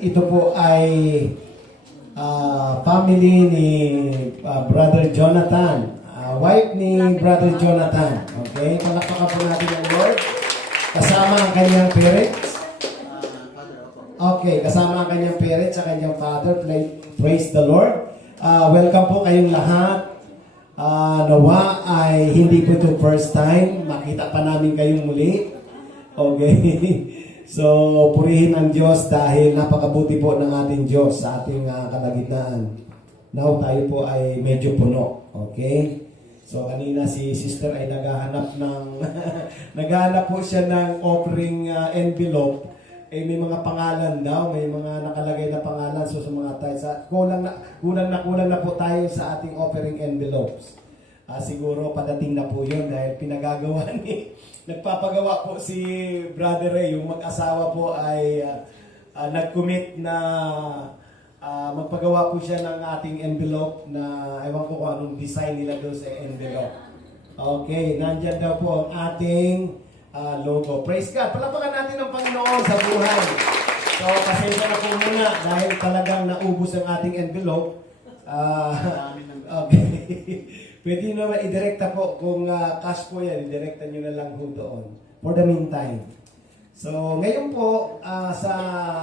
ito po ay family ni Brother Jonathan, wife ni Brother Jonathan. Okay, palakpakan po natin ang Lord. Kasama ang kanyang parents. Okay, kasama ang kanyang parents sa kanyang father. Praise the Lord. Welcome po kayong lahat. Nawa ay hindi po ito first time. Makita pa namin kayong muli. Okay. So, purihin ang Diyos dahil napakabuti po ng ating Diyos sa ating kalagitnaan. Now, tayo po ay medyo puno. Okay? So, kanina si sister ay naghahanap ng naghahanap po siya ng offering envelope. Eh, may mga pangalan daw, may mga nakalagay na pangalan. So, sa mga tayo, kulang na po tayo sa ating offering envelopes. Siguro padating na po yun dahil pinagagawa ni nagpapagawa po si Brother Ray, yung mag-asawa po ay nag-commit na magpagawa po siya ng ating envelope na ewan ko kung anong design nila doon sa envelope. Okay, nandyan daw po ang ating logo. Praise God! Palapakan natin ang Panginoon sa buhay. So, pasensya na po muna dahil talagang naubos ang ating envelope. Okay. Pwede nyo naman i-directa po kung cash po yan, i-directa nyo na lang po doon. For the meantime. So, ngayon po, sa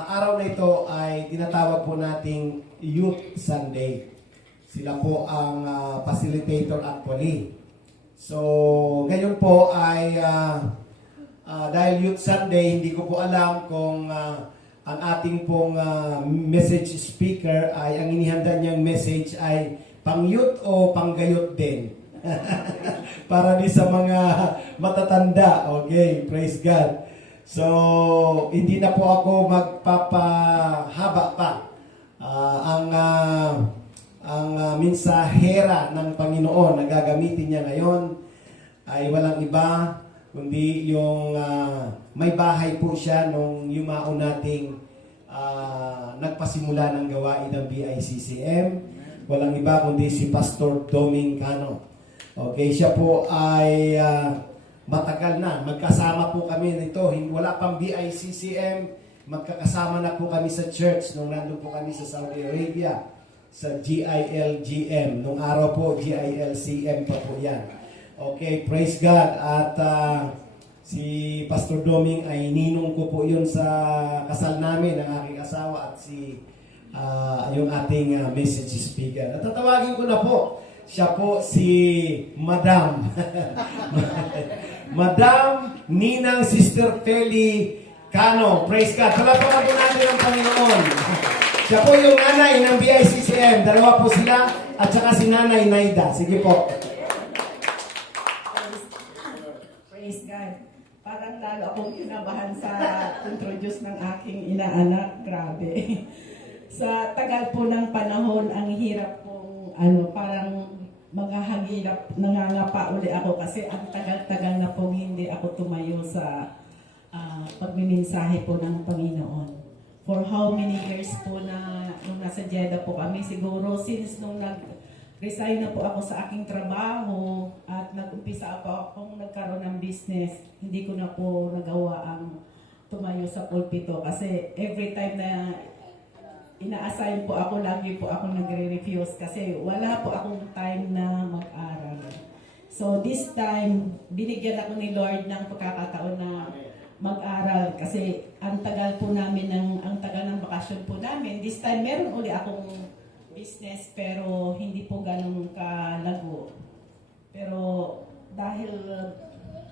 araw na ito ay tinatawag po nating Youth Sunday. Sila po ang facilitator actually. So, ngayon po ay dahil Youth Sunday, hindi ko po alam kung ang ating pong message speaker ay ang inihanda niyang message ay pang-youth o pang-gayot din. Para di sa mga matatanda. Okay, praise God. So, hindi na po ako magpapahaba pa. Ang mensahera ng Panginoon na gagamitin niya ngayon ay walang iba kundi yung may bahay po siya nung yumao nating nagpasimula ng gawain ng BICCM. Walang iba kundi si Pastor Doming Cano. Okay, siya po ay matagal na. Magkasama po kami nito. Wala pang BICCM. Magkakasama na po kami sa church nung nandun po kami sa Saudi Arabia. Sa GILGM. Nung araw po, GILCM pa po yan. Okay, praise God. At si Pastor Doming ay ninong ko po yun sa kasal namin ng aking asawa at si yung ating message speaker. At tatawagin ko na po, siya po si Madam. Madam Ninang Sister Feli Cano. Praise God. Palapakan po natin ang Panginoon. Siya po yung nanay ng BICCM. Dalawa po sila at saka si Nanay Naida. Sige po. Praise God. Parang lalo akong kinabahan sa introduce ng aking inaanak. Grabe. Sa tagal po ng panahon, ang hirap pong parang maghahagilap, nangangapa uli ako kasi ang tagal-tagal na pong hindi ako tumayo sa pagmimensahe po ng Panginoon. For how many years po na nung nasa Jeddah po kami, siguro since nung nag-resign na po ako sa aking trabaho at nag-umpisa po akong nagkaroon ng business, hindi ko na po nagawa ang tumayo sa pulpito kasi every time na ina-assign po ako, lagi po ako nagre-refuse kasi wala po akong time na mag-aral. So this time, binigyan ako ni Lord ng pagkakataon na mag-aral kasi ang tagal po namin ang tagal ng bakasyon po namin. This time, meron uli akong business pero hindi po ganun kalago. Pero dahil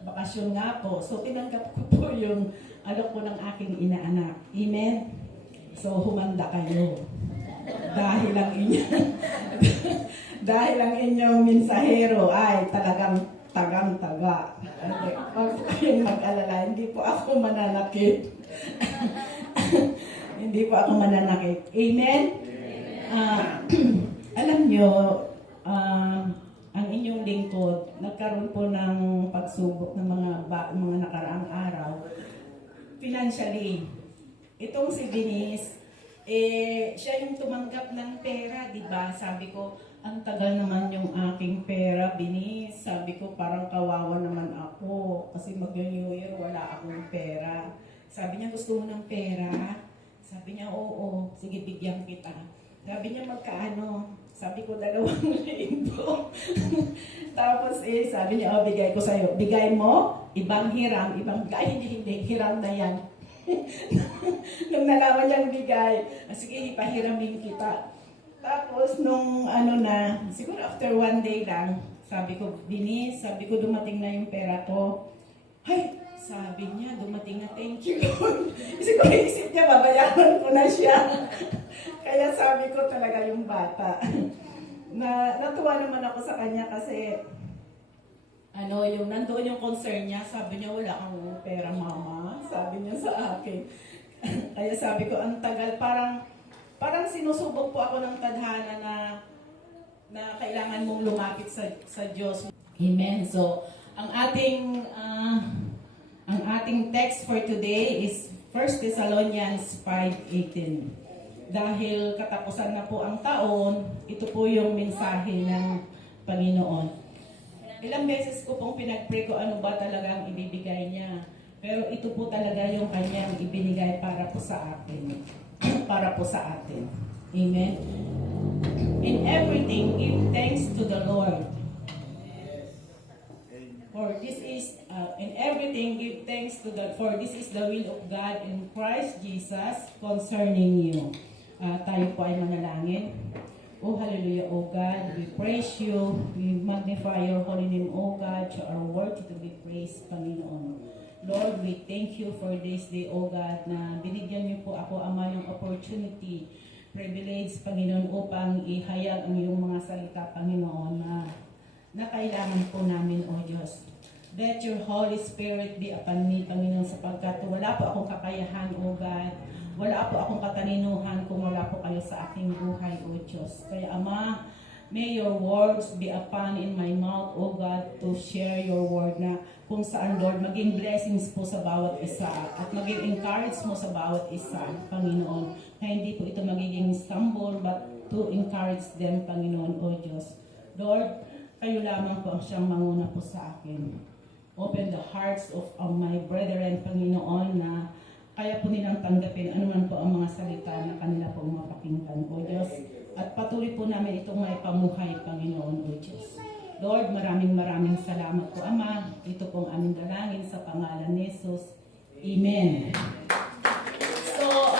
bakasyon nga po, so tinanggap ko po yung alok po ng aking inaanak. Amen? So, humanda kayo. Dahil ang inyong mensahero ay talagang tagang-taga. Huwag po kayong mag-alala, hindi po ako mananakit. Hindi po ako mananakit. Amen? Alam nyo, ang inyong lingkod, nagkaroon po ng pagsubok ng mga nakaraang araw. Financially, itong si Denise, siya yung tumanggap ng pera, di ba? Sabi ko, ang tagal naman yung aking pera, Denise. Sabi ko, parang kawawa naman ako. Kasi mag-New Year, wala akong pera. Sabi niya, gusto mo ng pera? Sabi niya, oo, sige, bigyan kita. Sabi niya, magkaano? Sabi ko, 2,000. Tapos sabi niya, oh, bigay ko sa'yo. Bigay mo, ibang hiram, ibang bigay. Hindi, hiram na yan. Nung nalaman niyang bigay, sige, ipahiramin kita. Tapos nung siguro after 1 day lang, sabi ko, Binis, sabi ko, dumating na yung pera ko. Ay, sabi niya, dumating na, thank you Lord. Siguro isip niya, babayaran ko na siya. Kaya sabi ko talaga yung bata. Natuwa naman ako sa kanya kasi yung nandoon yung concern niya, sabi niya, wala kang pera mama, sabi niya sa akin. Kaya sabi ko, ang tagal, parang sinusubok po ako ng tadhana na kailangan mong lumapit sa Diyos. Amen. So, ang ating text for today is 1 Thessalonians 5:18. Dahil katapusan na po ang taon, ito po yung mensahe ng Panginoon. Ilang beses ko pong pinag-pray ko ano ba talaga ang ibibigay niya. Pero ito po talaga yung kanyang ibinigay para po sa atin. Para po sa atin. Amen. In everything, give thanks to the Lord. For this is, in everything, give thanks to for this is the will of God in Christ Jesus concerning you. Tayo po ay manalangin. Oh, hallelujah, oh God, we praise you, we magnify your holy name, oh God, you are worthy to be praised, Panginoon. Lord, we thank you for this day, oh God, na binigyan niyo po ako, Ama, ng opportunity, privilege, Panginoon, upang ihayag ang iyong mga salita, Panginoon, na kailangan po namin, O Diyos. Let your Holy Spirit be upon me, Panginoon, sapagkat wala po akong kakayahan, O God. Wala po akong kataninuhan kung wala po kayo sa aking buhay, O Diyos. Kaya, Ama, may your words be upon in my mouth, O God, to share your word na kung saan, Lord, maging blessings po sa bawat isa at maging encourage mo sa bawat isa, Panginoon. Na hindi po ito magiging stumble, but to encourage them, Panginoon, O Diyos. Lord, kayo lamang po ang siyang manguna po sa akin. Open the hearts of my brethren, Panginoon, na kaya po nilang tanggapin anuman po ang mga salita na kanila po mapakinggan, O Diyos. At patuloy po namin itong may pamuhay, Panginoon, O Diyos. Lord, maraming salamat po, Ama. Ito pong aming dalangin sa pangalan ni Jesus. Amen. So,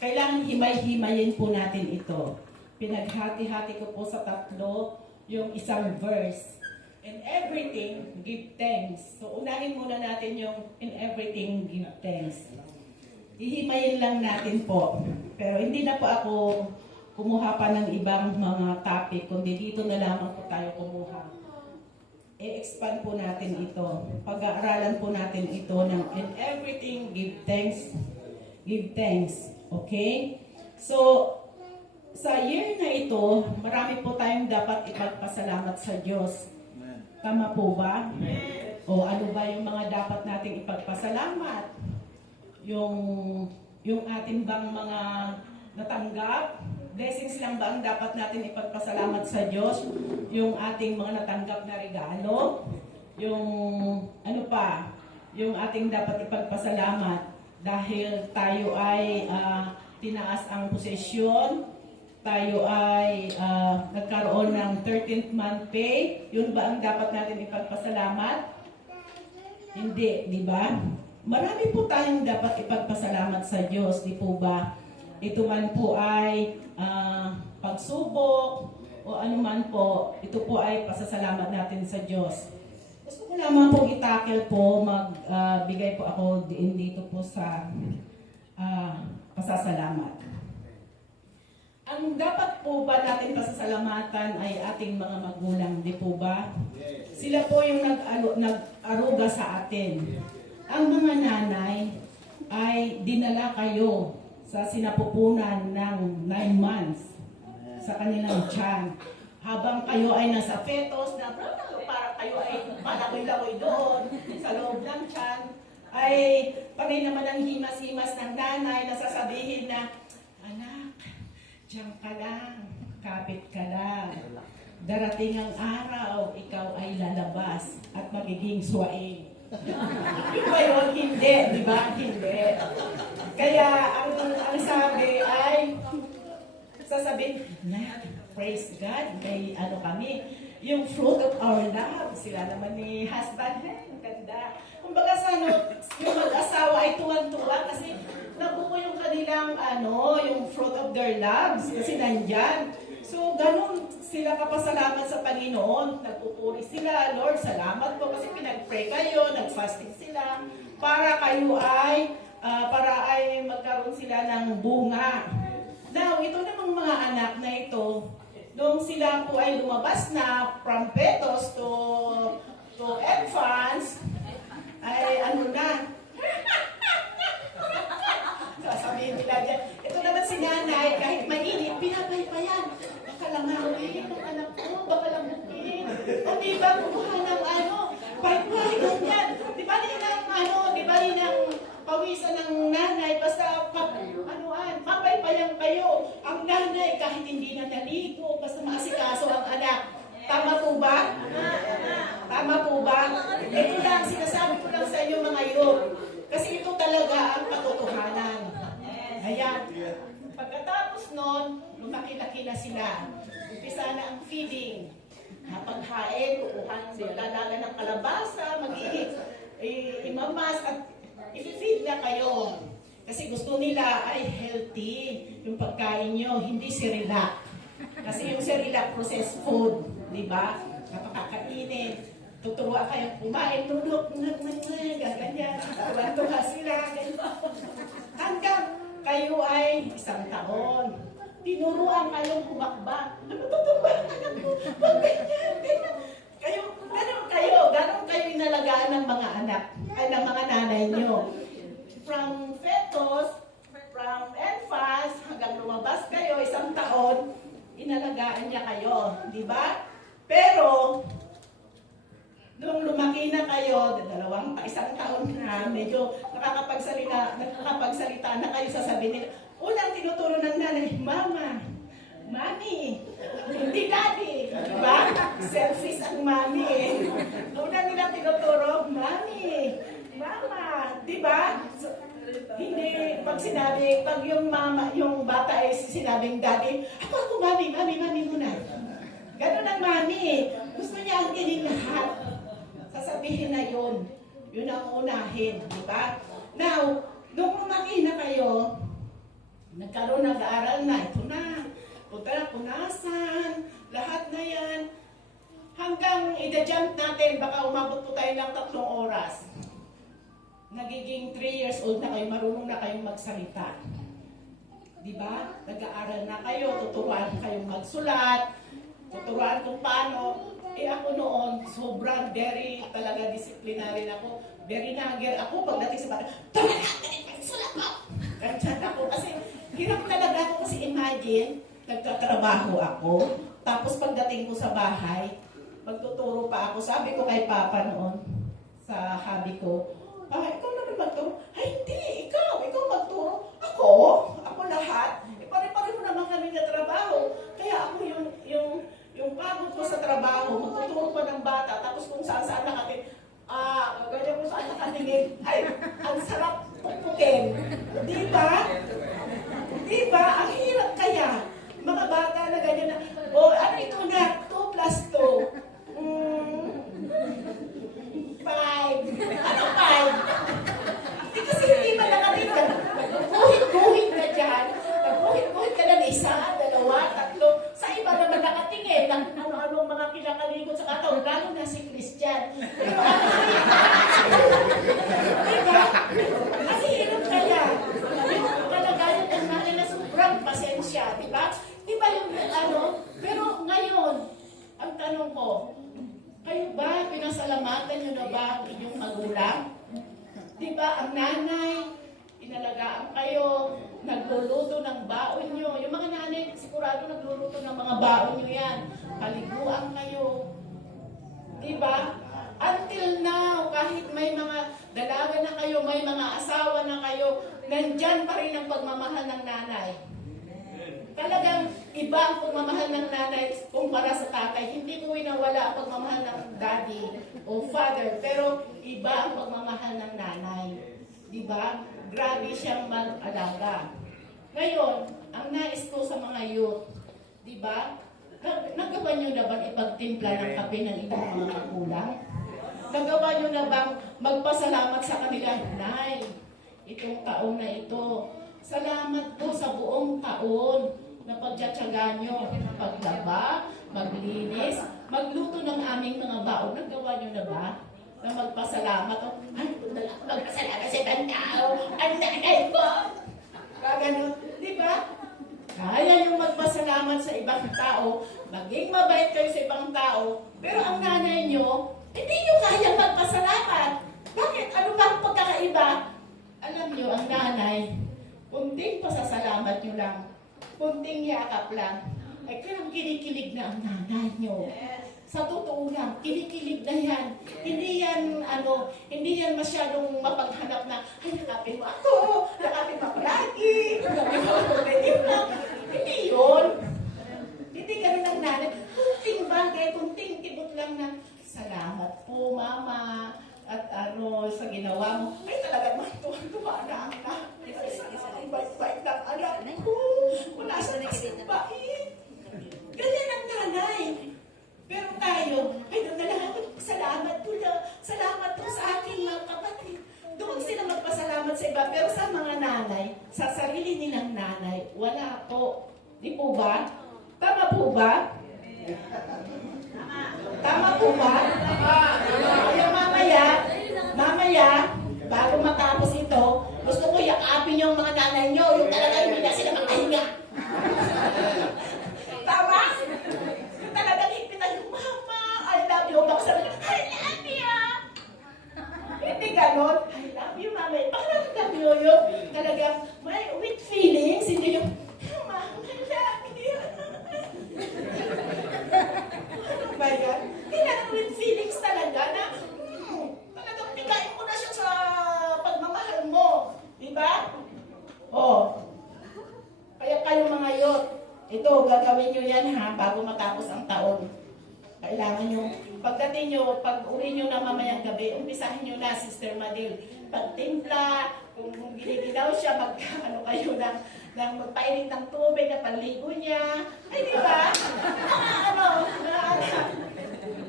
kailangan himay-himayin po natin ito. Pinaghati-hati ko po sa 3 yung isang verse. In everything, give thanks. So, unahin muna natin yung in everything, give thanks. Ihimayin lang natin po. Pero hindi na po ako kumuha pa ng ibang mga topic, kundi dito na lamang po tayo kumuha. I-expand po natin ito. Pag-aaralan po natin ito ng in everything, give thanks. Give thanks. Okay? So, sa year na ito, marami po tayong dapat ipagpasalamat sa Diyos. Tama po ba? O ano ba yung mga dapat nating ipagpasalamat? Yung ating bang mga natanggap? Blessings lang ba ang dapat natin ipagpasalamat sa Diyos? Yung ating mga natanggap na regalo? Yung ano pa? Yung ating dapat ipagpasalamat dahil tayo ay tinaas ang posisyon, tayo ay nagkaroon ng 13th month pay. Yun ba ang dapat natin ipagpasalamat? Hindi, di ba? Marami po tayong dapat ipagpasalamat sa Diyos, di po ba? Ito man po ay pagsubok o anuman po, ito po ay pasasalamat natin sa Diyos. Gusto ko naman pong itakil po, magbigay po ako dito po sa pasasalamat. Ang dapat po ba natin pasasalamatan ay ating mga magulang, di po ba? Sila po yung nag-aruga sa atin. Ang mga nanay ay dinala kayo sa sinapupunan ng 9 months sa kanilang tiyan. Habang kayo ay nasa fetus na para kayo ay malakoy-lakoy doon sa loob ng tiyan, ay pagay naman ang himas-himas ng nanay na sasabihin na, anak, diyan ka lang, kapit ka lang. Darating ang araw, ikaw ay lalabas at magiging swaing. Yung ba yun? Hindi, di ba? Hindi. Kaya ang sabi ay, sasabihin, na, praise God, may ano kami, yung fruit of our love, sila naman ni husband, ang ganda. Kumbaga sa yung mag-asawa ay tuwan-tuwa kasi nabuo yung kanilang yung fruit of their loves kasi nandyan. So, ganun sila kapasalamat sa Panginoon. Nagpupuri sila, Lord, salamat po kasi pinag-pray kayo, nag-fasting sila para kayo ay magkaroon sila ng bunga. Now, ito namang mga anak na ito, nung sila po ay lumabas na from fetus to infants, ay sasabihin nila dyan, ito naman si nanay, kahit mainit, pinapaypayan. Baka lamawin ng anak ko, baka lamukin. O diba, kumuha ng paypay, ganyan. Diba ninang pawisan ng nanay, basta papaypayan kayo. Ang nanay, kahit hindi na naligo, basta maasikaso ang anak. Tama po ba? Tama po ba? Ito lang, sinasabi ko lang sa inyo mga yun. Kasi ito talaga ang katotohanan. Ayan. Pagkatapos nun, lumaki-laki na sila. Umpisa na ang feeding. Paghain, lalaga ng kalabasa, imamas, at i-feed na kayo. Kasi gusto nila ay healthy yung pagkain nyo, hindi Cerelac. Kasi yung Cerelac processed food, di ba? Napakakainin. Tuturuan kayong kumain, tulog, ganyan. Tuwa-tuwa sila, ganyan. Hanggang kayo ay 1 taon. Tinuruan kayong kumakbak. Natutuwa, anak ko, wag ganyan, ganyan. Ganon kayo inalagaan ng mga anak, ay ng mga nanay nyo. From fetus, from infants, hanggang lumabas kayo, 1 taon, inalagaan niya kayo, di ba? Pero, nung lumaki na kayo, 1 taon na, medyo nakakapagsalita na kayo, sasabihin nila, unang tinuturo ng nanay, Mama, Mami, hindi Daddy, di ba? Selfish ang Mami eh. Unang nila tinuturo, Mami, Mama, di ba? So, hindi, pag yung bata ay sinabing Daddy, ako Mami muna. Ganun ang Mami. Gusto niya ang kinig lahat. Sasabihin na yun. Yun ang unahin, di ba? Now, nung lumaki na kayo, nagkaroon nag-aaral na, ito na. Punta na punasan, lahat na yan. Hanggang i-jump natin, baka umabot po tayo ng 3 oras. Nagiging 3 years old na kayo, marunong na kayong magsalita. Di ba? Nag-aaral na kayo, tuturuan kayong magsulat, tuturuan kung paano. Ako noon, sobrang talaga disciplinary na ako. Very nagger ako pagdating sa bahay. Magsulat ko! Ganyan ako kasi hirap talaga ako kasi imagine, nagtatrabaho ako, tapos pagdating ko sa bahay, magtuturo pa ako. Sabi ko kay Papa noon, sa hubby ko, ikaw naman magturo? Ay, hindi, ikaw magturo. Ako lahat. Pare-pareho naman kami na trabaho. Kaya ako yung pagod ko sa trabaho, magtuturo pa ng bata, tapos kung saan-saan nakatingin, ganyan kung saan nakatingin, ay, ang sarap pukpukin. Di ba? Di ba? Ang hirap kaya. Mga bata na ganyan na, ano ito na? 2 plus 2. 5. Ano 5? Kasi hindi ba nakatingin? Nagbuhit-buhit ka dyan. Nagbuhit-buhit ka na 1, 2, 3. Sa iba naman nakatingin ng ano-ano mga kinakalikot sa katawan. Lalo na si Christian. Diba? Ang hirap kaya. Yung kalagayan ng nanay na sobrang pasensya. Diba? Diba yung pero ngayon, ang tanong ko, kayo ba, pinasalamatan nyo na ba ang inyong magulang? Diba, ang nanay, inalagaan kayo, nagluluto ng baon nyo. Yung mga nanay, sigurado nagluluto ng mga baon nyo yan. Paliguan kayo. Diba? Until now, kahit may mga dalaga na kayo, may mga asawa na kayo, nandyan pa rin ang pagmamahal ng nanay. Talagang iba ang pagmamahal ng nanay kumpara sa tatay. Hindi ko inawala ang pagmamahal ng daddy o father, pero iba ang pagmamahal ng nanay. Di ba? Grabe siyang mag-alaga. Ngayon, ang nais ko sa mga youth, di ba? Nagawa nyo na bang ipagtimpla ng kape ng inyong mga magulang? Nagawa nyo na bang magpasalamat sa kanila? Nay, itong taon na ito, salamat po sa buong taon na pagtsatsaga nyo. Paglaba, maglinis, magluto ng aming mga baon. Nagawa nyo na ba? Na magpasalamat. Ay, magpasalamat sa ibang tao. Ang nanay ko. Ganun, di ba? Kaya yung magpasalamat sa ibang tao, maging mabait kayo sa ibang tao, pero ang nanay nyo, hindi nyo kayang magpasalamat. Bakit? Ano ba ang pagkakaiba? Alam nyo, ang nanay, kunting pasasalamat nyo lang, kunting yakap lang, ay kaya kinikilig na ang nanay nyo. Sa totoo lang, kinikilig na yan. Hindi yan masyadong mapaghanap na, ay, nakapin mo ako, nakapin mo ako lagi, nakapin mo ako lang. Hindi yun. Hindi ganun ang nanay. Kunting bagay, kunting tibot lang na, salamat po, mama, at sa ginawa mo. Ay, talaga, tuwa na ang nanay. Ay, sana ang bait-bait ng anak ko. Wala sa bait. Ganyan ang nanay. Pero tayo, ay doon na lang ako, salamat po sa aking mga kapatid. Doon sila magpasalamat sa iba. Pero sa mga nanay, sa sarili nilang nanay, wala po. Di po ba? Tama po ba? Tama po ba? Kaya mamaya, bago matapos ito, gusto ko yakapin yung mga nanay nyo, yung talaga hindi na sila makahinga. Tama? Yung talaga higpitan yung mama, I love you, bakit sabi nyo, I love you. Hindi ganon, I love you, mama. Parang love you yung talagang with feelings, hindi yung, mama, I love you. Ano ba yan? Kailangan with feelings talaga na, talagang pigain mo na siya sa pagmamahal mo. Diba? Oh. Kaya kayo mga yot, ito, gagawin nyo yan ha, bago matapos ang taon. Kailangan nyo, pagdating nyo, pag uri nyo na mamayang gabi, umpisahin nyo na, Sister Madil, pagtimpla, kung ginigilaw siya, kayo ng magpainit ng tubig na panligo niya. Ay, di ba?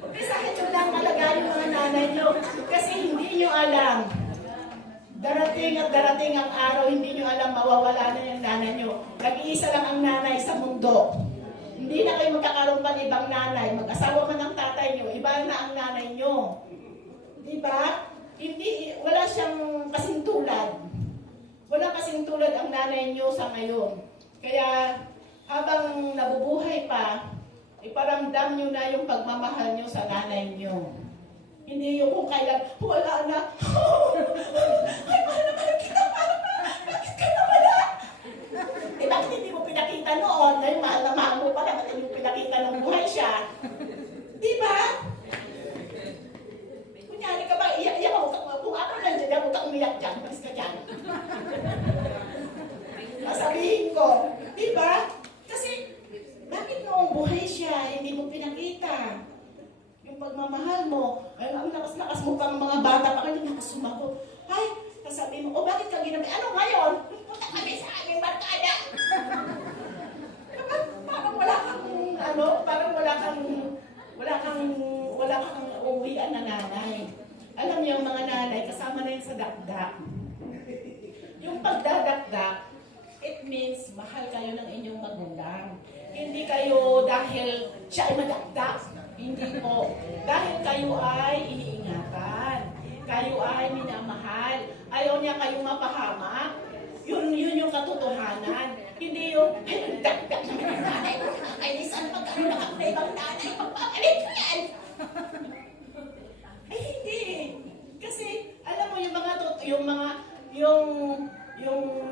Umpisahin nyo lang alagaan yung mga nanay nyo. Kasi hindi nyo alam. Darating at darating ang araw, hindi nyo alam, mawawala na yung nanay nyo. Nag-iisa lang ang nanay sa mundo. Hindi na kayo magkakaroon pa ng ibang nanay. Mag-asawa man ng tatay nyo, iba na ang nanay nyo. Diba? Wala siyang kasing tulad. Wala kasing tulad ang nanay nyo sa ngayon. Kaya habang nabubuhay pa, iparamdam nyo na yung pagmamahal nyo sa nanay nyo. Hindi yung kung kailan, wala na. Ay, mahal na kita, mahal na. Bakit ka na wala? Eh, bakit hindi mo pinakita noon? Ay, mahal na mahal mo pala, bakit hindi mo pinakita nung buhay siya? Di ba? Kunyari ka ba, iyak ako, kung ako nandiyan, huwag kang umiyak dyan, malis ka dyan. Masabihin ko, di ba? Kasi, bakit noong buhay siya, hindi mo pinakita? Yung pagmamahal mo, ay, ang lakas-lakas mo pang mga bata pa kayo, lakas sumagot. Ay, sasabihin mo, bakit ka ginamit? Ano ngayon? Punta kami sa aming barkada. Parang wala kang uwian na nanay. Alam niyo, yung mga nanay, kasama na yun sa dakdak. Yung pagdadakdak, it means mahal kayo ng inyong magulang. Hindi kayo dahil siya ay madakdak. Hindi po. Dahil kayo ay iniingatan. Kayo ay minamahal. Ayaw niya kayong mapahamak. Yun yung katotohanan. Hindi yung, ay, dakdak naman ang nanay ko. Nakakainisan, magkano na ako na ibang nanay. Magpapalit ko yan. Ay, hindi. Kasi, alam mo, yung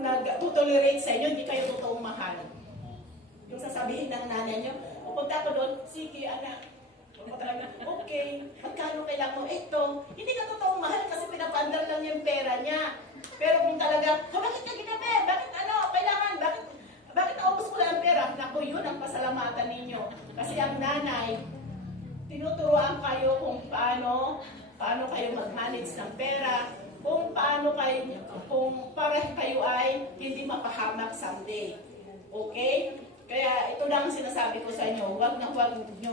nag-tolerate sa inyo, hindi kayo totoong mahal. Yung sasabihin ng nanay nyo, pupunta ko doon, sige, anak. Okay, magkano kailangan mo? Ito, hindi ka totoong mahal kasi pinapandar lang yung pera niya. Pero kung talaga, bakit ka ginabi? Bakit kailangan? Bakit naubos mo lang ang pera? Naku, yun ang pasalamatan ninyo. Kasi ang nanay, tinuturuan kayo kung paano kayo mag-manage ng pera, kung paano kayo, kung para kayo ay hindi mapahamak someday. Okay? Kaya ito lang ang sinasabi ko sa inyo, huwag nyo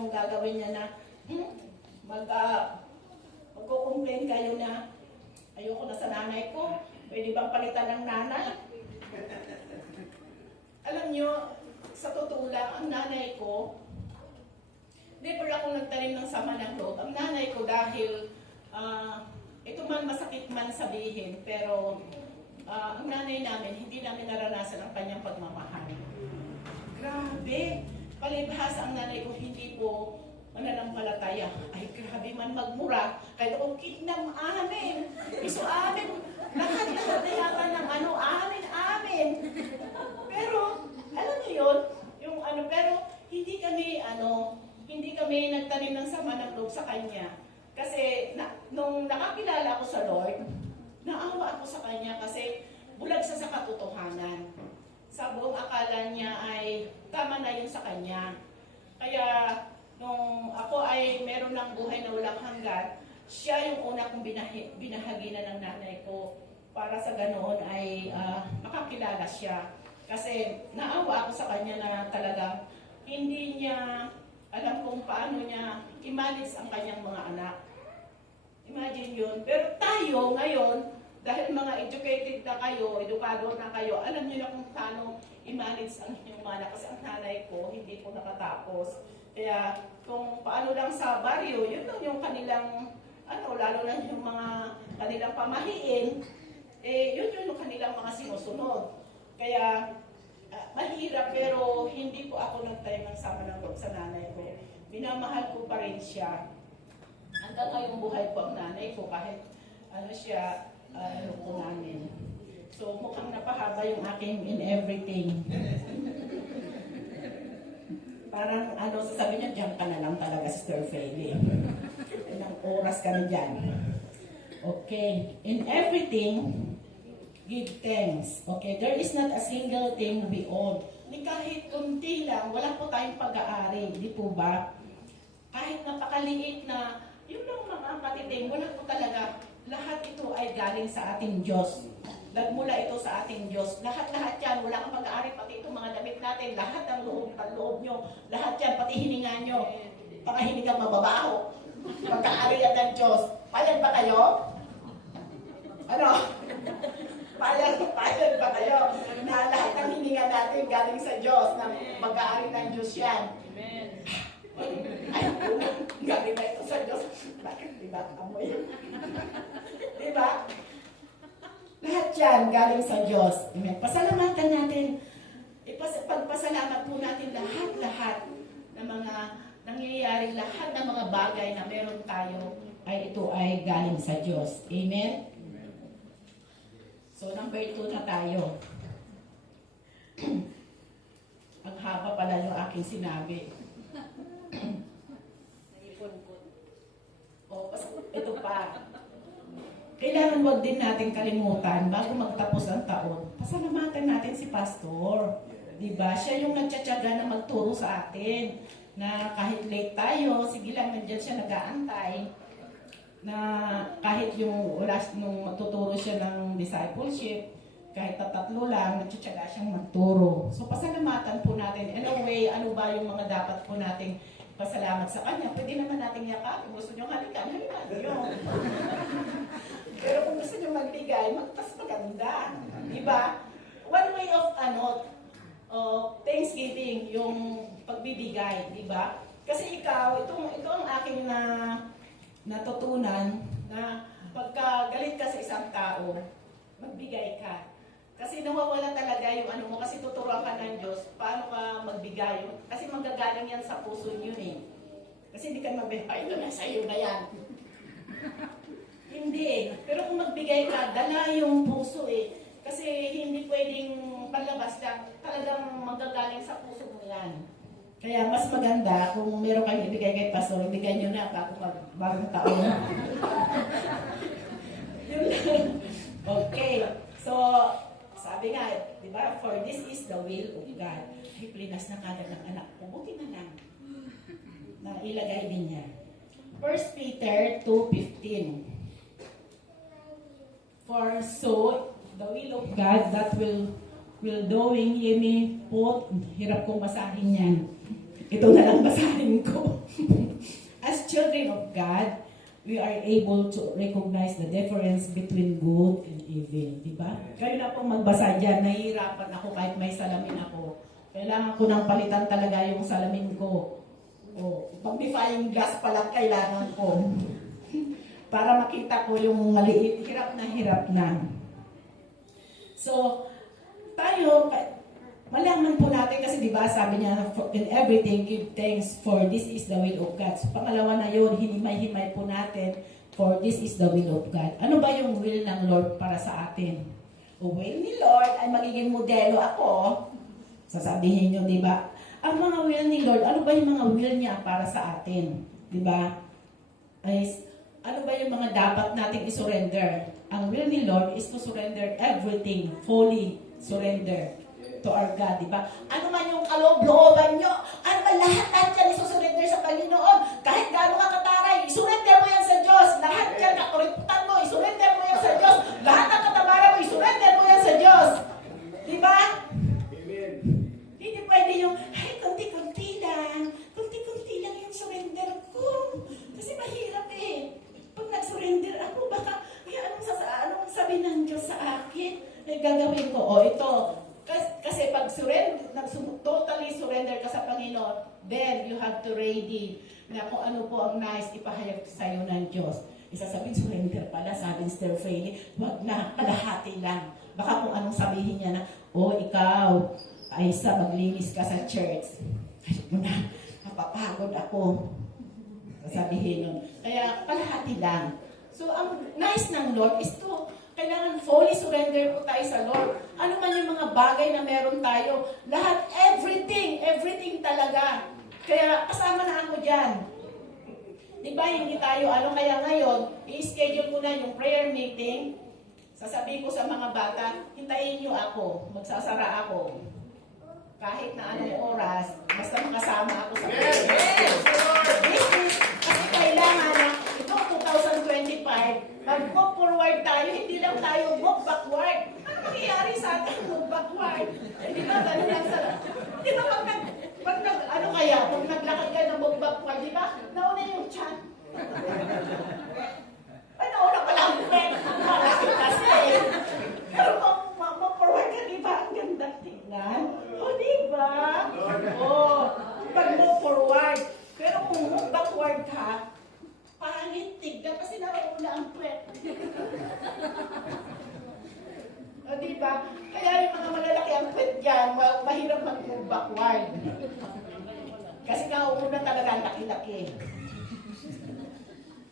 gagawin niya na magko-complain kayo na ayoko na sa nanay ko, pwede bang palitan ng nanay? Alam nyo, sa totoo lang, ang nanay ko, never ako nagtanim ng sama ng loob. Ang nanay ko dahil, ito man masakit man sabihin, pero ang nanay namin, hindi namin naranasan ang kanyang pagmamahal. Grabe! Palibhasa ang nanay ko, hindi po mananampalataya. Ay, grabe man magmura. Kahit ako kidnam amin. Iso amin. Lahat-lahat na yata ng amin. Pero, alam niyo yun, pero hindi kami nagtanim ng sama ng loob sa kanya. Kasi, nung nakakilala ko sa Lord, naawa ako sa kanya kasi bulag siya sa katotohanan. Sa buong akala niya ay tama na yun sa kanya. Kaya, nung ako ay meron ng buhay na walang hanggan, siya yung una kong binahaginan ng nanay ko para sa ganoon ay makakilala siya. Kasi naawa ako sa kanya na talagang hindi niya alam kung paano niya i-manage ang kanyang mga anak. Imagine yun. Pero tayo ngayon, dahil mga educated na kayo, edukado na kayo, alam niyo na kung paano i-manage ang inyong mga anak. Kasi ang nanay ko, hindi po nakatapos. Kaya kung paano lang sa baryo, yun lang yung kanilang, lalo na yung mga kanilang pamahiin, yun yung kanilang mga sinusunod. Kaya mahirap pero hindi po ako nagtayo ng sama ng loob sa nanay ko. Minamahal ko pa rin siya. Hanggang ngayong buhay po ang nanay ko kahit po namin. So mukhang napahaba yung aking in everything. Parang sasabi niya, diyan ka na lang talaga, Sister Feli. Ilang oras ka na dyan. Okay. In everything, give thanks. Okay. There is not a single thing we own. Ni kahit kunti lang, wala po tayong pag-aari. Di po ba? Kahit napakaliit na, yun lang mga katiting, wala po talaga. Lahat ito ay galing sa ating Diyos. Nagmula ito sa ating Diyos. Lahat-lahat yan, wala kang pag-aari, pati itong mga damit natin, lahat ng loob nyo, lahat yan, pati hininga nyo, mga hiningang mababaho. Pagka-aari yan ng Diyos. Payag ba kayo? Payag ba kayo? Na lahat ng hininga natin galing sa Diyos, na mag-aari ng Diyos yan. Amen. Ay, galing na ito sa Diyos. Bakit? Diba? Amoy. Diba? Lahat yan galing sa Diyos. Amen. Pasalamatan natin. Pagpasalamat po natin lahat-lahat ng mga nangyayari, lahat ng mga bagay na meron tayo, ay ito ay galing sa Diyos. Amen? So, number 2 na tayo. Ang haba pala yung aking sinabi. Ito pa. Kailangan wag din natin kalimutan bago magtapos ang taon. Pasalamatan natin si Pastor. Diba? Siya yung nagtsatsaga na magturo sa atin. Na kahit late tayo, sige lang, nandiyan siya nag-aantay. Na kahit yung nung magtuturo siya ng discipleship, kahit tatlo lang, nagtsatsaga siyang magturo. So pasalamatan po natin. Anyway, ano ba yung mga dapat po nating pasalamat sa kanya? Pwede naman nating yakapin. Gusto nyo halikan nyo. Pero kung gusto nyo magbigay, mas maganda. Diba? One way of Thanksgiving, yung pagbibigay, diba? Kasi ito ang aking natutunan na pagka galit ka sa isang tao, magbigay ka. Kasi nawawala talaga yung mo, kasi tuturuan ka ng Diyos, paano ka magbigay. Kasi manggagaling yan sa puso yun eh. Kasi hindi ka magbigay, ito na sa'yo na yan. Hindi. Pero kung magbigay ka, dala yung puso eh. Kasi hindi pwedeng palabas lang. Talagang manggagaling sa puso mo yan. Kaya mas maganda kung meron kayong ibigay kay Pastor, ibigay nyo na bago bagong taon. Yun lang. Okay. So, sabi nga, di ba, for this is the will of God. Ay, plinas na kagad ng anak ko. Buti na lang. Na ilagay din niya. 1 Peter 2:15. For so, the will of God that will doing yemi po, hirap kong basahin yan. Ito na lang basahin ko. As children of God, we are able to recognize the difference between good and evil. Diba? Kayo na pong magbasa dyan, nahihirapan ako kahit may salamin ako. Kailangan ko nang palitan talaga yung salamin ko. O, magnifying glass pa lang kailangan ko. Para makita ko yung maliit, hirap na. So, tayo, malaman po natin kasi diba sabi niya, in everything give thanks for this is the will of God. So, pangalawa na yun, hinimay-himay po natin for this is the will of God. Ano ba yung will ng Lord para sa atin? O will ni Lord ay magiging modelo ako. Sasabihin nyo, diba? Ang mga will ni Lord, ano ba yung mga will niya para sa atin? Diba? Ano ba yung mga dapat nating isurrender? Ang will ni Lord is to surrender everything, fully surrender to our God, di ba? Ano man yung kaloob-looban nyo, ano ba lahat yan isusurrender sa Panginoon? Kahit gaano ka kataray, isurrender mo yan sa Diyos. Lahat yan, kakuriputan mo, isurrender mo yan sa Diyos. Lahat ng katamaran mo, isurrender mo yan sa Diyos. Di ba? Amen. Hindi pwede yung, ay, kunti-kunti lang yung surrender ko. Kasi mahirap eh. Pag nag-surrender ako, baka, anong sabi ng Diyos sa akin? Gagawin ko, ito. Kasi pag totally surrender ka sa Panginoon, then you have to ready na kung ano po ang nais ipahayag sa iyo ng Diyos. Isasabihin, surrender pala, sabi ni Sister Fraley, wag na, kalahati lang. Baka kung anong sabihin niya na, ikaw, ay maglinis ka sa church. Ayok mo na, napapagod ako. Sabihin nun. Kaya kalahati lang. So, ang nice ng Lord is to, kailangan fully surrender po tayo sa Lord. Ano man yung mga bagay na meron tayo, lahat, everything talaga. Kaya kasama na ako dyan. Diba, hindi tayo, kaya ngayon, i-schedule ko na yung prayer meeting, sasabihin ko sa mga bata, hintayin nyo ako, magsasara ako. Kahit na anong oras, basta makasama ako sa prayer meeting. Kasi kailangan na, ito 2025, mag-move forward tayo, hindi lang tayo move backward. Ano nangyayari sa atin move backward? Hindi ba ganun lang sa... Di ba pag naglakad ka ng move backward, di ba? Nauna yung chan. Ay, nauna pala ang pet. Malaki kasi. Pero move forward ka, di ba? Ang ganda tingnan. Di ba? Pag move forward. Pero kung move backward ka, pangit tignan kasi nauna ang pet. Diba? Kaya yung mga malalaki ang pet dyan, mahirap mag-move backward. Kasi nauuna talaga ang laki-laki.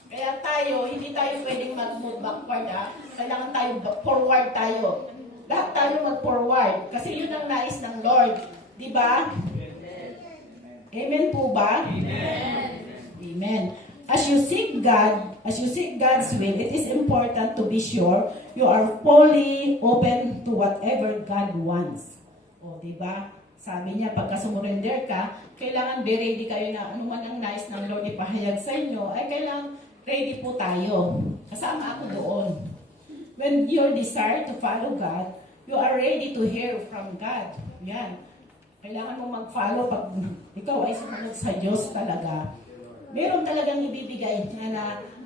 Kaya tayo, hindi tayo pwedeng mag-move backward, ha? Kailangan tayo forward tayo. Lahat tayo mag-forward. Kasi yun ang nais ng Lord. Diba? Amen po ba? Amen. Amen. As you seek God's will, it is important to be sure you are fully open to whatever God wants. Diba? Sabi niya, pagka sumurrender ka, kailangan be ready kayo na ano man ang nais ng Lord ipahayag sa inyo, ay kailangan ready po tayo. Kasama ako doon. When you desire to follow God, you are ready to hear from God. Yan. Kailangan mo mag-follow pag ikaw ay sumunod sa Diyos talaga. Meron talagang ibibigay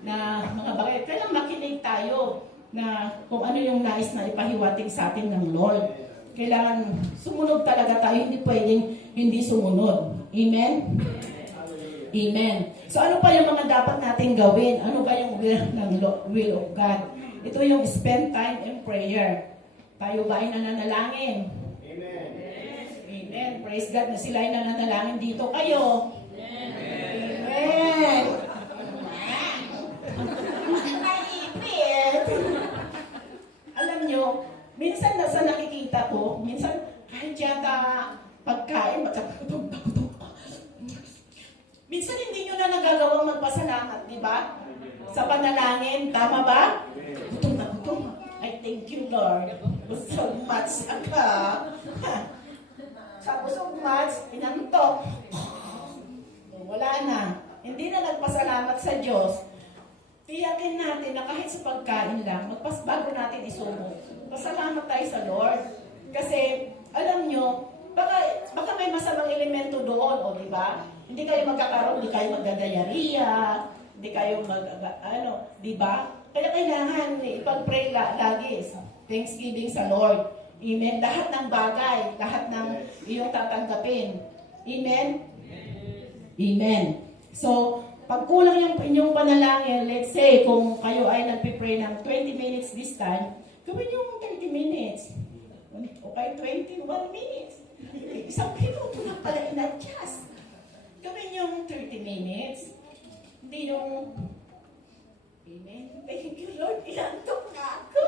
na mga bagay. Kailangan makinig tayo na kung ano yung nais na ipahiwatig sa atin ng Lord. Kailangan sumunod talaga tayo, hindi pwedeng hindi sumunod. Amen? Amen. So ano pa yung mga dapat natin gawin? Ano ba yung will of God? Ito yung spend time in prayer. Tayo ba ay nananalangin? Amen. Amen. Praise God na sila ay nananalangin dito kayo. Amen. Alam nyo, minsan nasa nakikita ko, minsan kahit yata pagkain, minsan hindi nyo na nagagawang magpasalamat, di ba? Sa panalangin, tama ba? Gutom na gutom. I thank you, Lord. So much ka. Sa so much, inantok. Wala na. Hindi na nagpasalamat sa Diyos. tiyakin natin na kahit sa pagkain lang, bago natin isubo, pasalamat tayo sa Lord. Kasi, alam nyo, baka may masamang elemento doon, o di ba? Hindi kayo magkakaroon, hindi kayo magdadayariya, hindi kayo di ba? Kaya kailangan ipag-pray lagi, thanksgiving sa Lord. Amen? Lahat ng bagay, lahat ng iyong tatanggapin. Amen? Amen. So, pag kulang yung inyong panalangin, let's say, kung kayo ay nagpipray ng 20 minutes this time, gawin yung 30 minutes. Okay, 21 minutes. Isang minuto na pala in-adjust. Gawin yung 30 minutes. Hindi yung, Amen. Thank you, Lord. Ilantok na ako.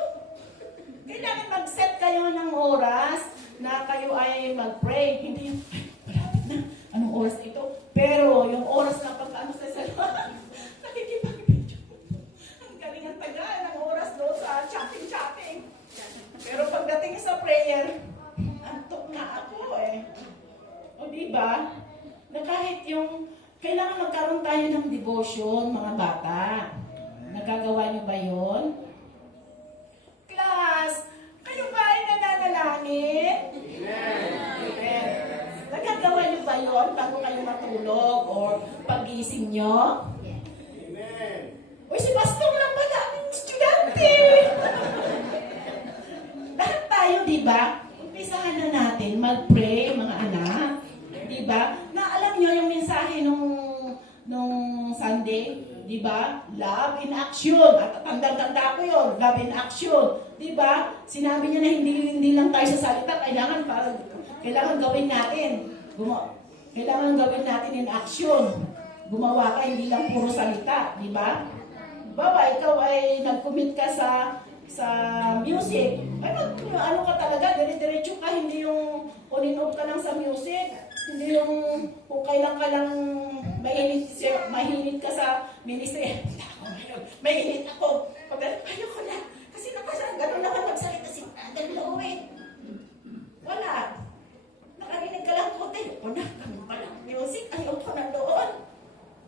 Kailangan mag-set kayo ng oras na kayo ay mag-pray. Hindi yung, malapit na. Anong oras ito? Pero yung oras na pag-ano sa salwa, nakikipag-video. Ang galing ang tagal ng oras doon sa chatting. Pero pagdating sa prayer, antok na ako eh. O diba? Na kahit yung, kailangan magkaroon tayo ng devotion, mga bata. Nagagawa niyo ba yun? Class, kayo ba ay nananalangin? Amen. Nagagawa niyo ba yun bago kayo matulog or pagising niyo? Amen. Uy, si Pastor lang pala aming estudyante. Lahat tayo, di ba? Umpisahan na natin mag-pray, mga anak. Di ba? Na alam niyo yung mensahe nung Sunday, di ba? Love in action. At tandang-tanda ko yun, love in action. Di ba? Sinabi niya na hindi lang tayo sa salita, kailangan gawin natin. Kailangan gawin natin in action. Gumawa ka, hindi lang puro salita, di ba? Baba, ikaw ay nag-commit ka sa music. Ay, ano ka talaga, dire-diretso ka, hindi yung on-in-off ka lang sa music. Hindi yung kung kailan ka lang mahinit ka sa ministry. Mahinit ako. Ayoko na. Kasi gano'n naman magsalita si Brother Lloyd. Wala. Nakarinig ka lang ko, ayoko na. Ganun pa lang music, ayoko na doon.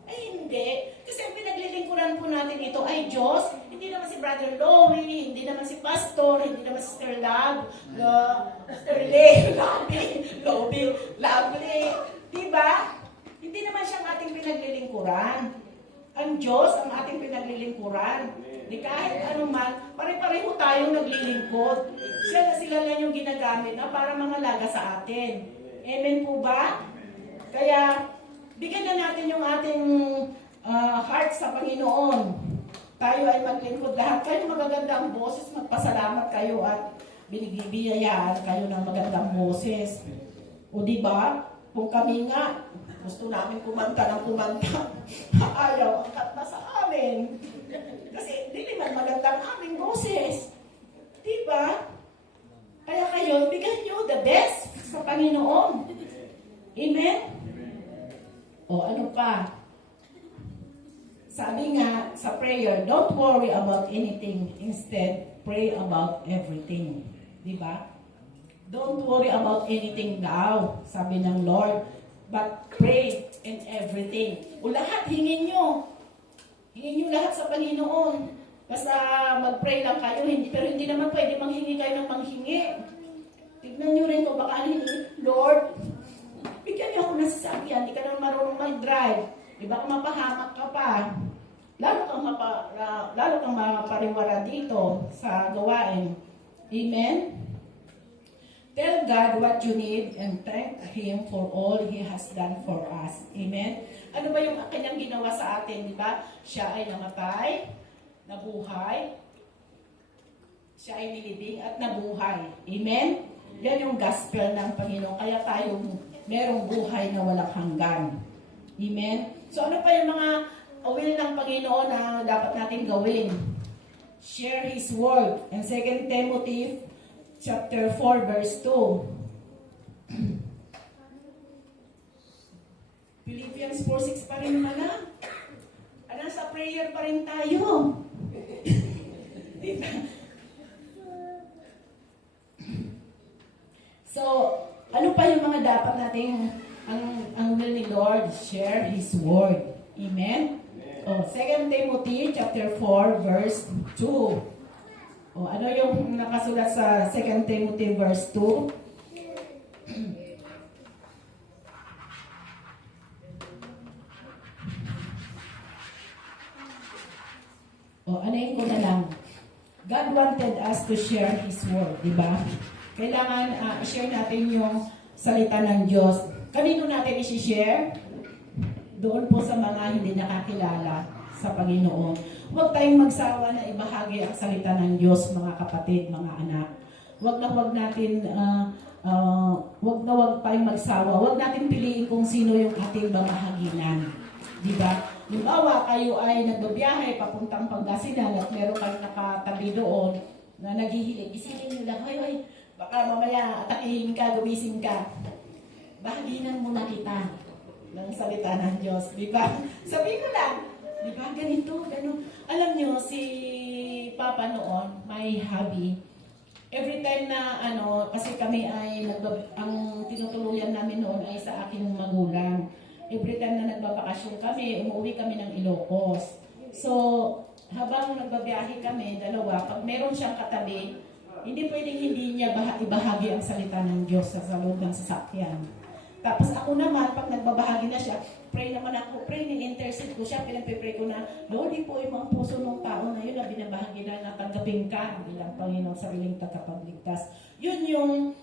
Ay hindi. Kasi ang pinaglilingkuran po natin ito ay Diyos. Hindi naman si Brother Lowy, hindi naman si Pastor, hindi naman si Sister Love, Lovely. Diba? Hindi naman siya ang ating pinaglilingkuran. Ang Diyos ang ating pinaglilingkuran. Di kahit anuman, pare-pareho tayong naglilingkod. Sila lang yung ginagamit na para mangalaga sa atin. Amen po ba? Kaya, bigyan na natin yung ating heart sa Panginoon. Tayo ay maglingkod. Lahat kayo magagandang boses, magpasalamat kayo at binibiyayaan kayo ng magandang boses. O diba? Kung kami nga, gusto namin kumanta ng kumanta. Ayaw ang kanta sa amin. Kasi hindi naman magandang aming boses. Diba? Kaya kayo, bigyan nyo the best sa Panginoon. Amen? O ano pa? Sabi nga sa prayer, don't worry about anything. Instead, pray about everything. Diba? Don't worry about anything daw, sabi ng Lord. But pray in everything. O lahat, hingin nyo. Hingin nyo lahat sa Panginoon. Basta mag-pray lang kayo, pero hindi naman pwede manghingi kayo ng manghingi. Tignan nyo rin kung baka Lord, bigyan niyo ako ng sasakyan, hindi ka naman marunong mag-drive. Di ba kung mapahamak ka pa? Lalo kang mapariwara dito sa gawain. Amen? Tell God what you need and thank Him for all He has done for us. Amen? Ano ba yung kanyang ginawa sa atin, di ba? Siya ay namatay, nabuhay, siya ay nilibing at nabuhay. Amen? Yan yung gospel ng Panginoon. Kaya tayo merong buhay na walang hanggan. Amen? So ano pa yung mga will ng Panginoon na dapat natin gawin? Share His word. And 2 Timothy chapter 4 verse 2. Philippians 4:6 pa rin naman na. Sa prayer pa rin tayo. Diba? So, ano pa yung mga dapat nating ang will ni Lord? Share His word. Amen? Oh, 2 Timothy chapter 4 verse 2. Oh, ano yung nakasulat sa 2 Timothy verse 2? O, anayin ko na lang. God wanted us to share His Word, di ba? Kailangan i-share natin yung salita ng Diyos. Kanino natin i-share? Doon po sa mga hindi nakakilala sa Panginoon. Huwag tayong magsawa na ibahagi ang salita ng Diyos, mga kapatid, mga anak. Huwag natin tayong magsawa. Huwag natin piliin kung sino yung ating mamahaginan. Di ba? Halimbawa, kayo ay nagbabiyahe papuntang Pangasinan at meron kayong nakatabi doon na naghihilig. Isipin nyo lang, hoy, baka mamaya atakihin ka, gumising ka. Bahaginan muna kita ng salita ng Diyos. Di ba? Sabihin mo lang, di ba, ganito, gano'n. Alam nyo, si Papa noon, may hobby. Every time na, kasi kami ay, ang tinutuluyan namin noon ay sa aking magulang. Every time na nagbabakasyon kami, umuwi kami ng Ilocos. So, habang nagbabiyahe kami, dalawa, pag meron siyang katabi, hindi pwedeng hindi niya ibahagi ang salita ng Diyos sa loob ng sasakyan. Tapos ako naman, pag nagbabahagi na siya, pray naman ako, ni-intercede ko siya, pinagpipray ko na, Lord, po yung mga puso ng tao na yun na binabahagi na natanggapin ka bilang Panginoon sa sariling tagapagligtas. Yun yung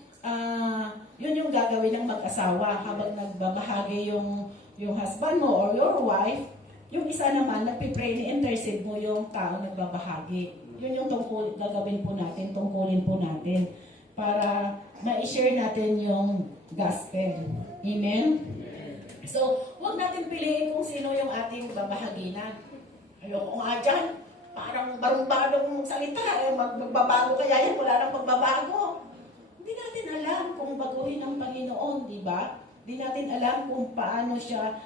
gagawin ng mag-asawa habang nagbabahagi yung husband mo or your wife, yung isa naman, nagpipray ni-intercede mo yung tao nagbabahagi. Yun yung gagawin po natin, tungkulin po natin para ma-share natin yung gospel. Amen? So, huwag natin piliin kung sino yung ating babahaginan. Ayoko nga dyan, parang barong-barong salita, magbabago kaya yan, wala nang magbabago. Hindi natin alam kung baguhin ng Panginoon, di ba? Hindi natin alam kung paano siya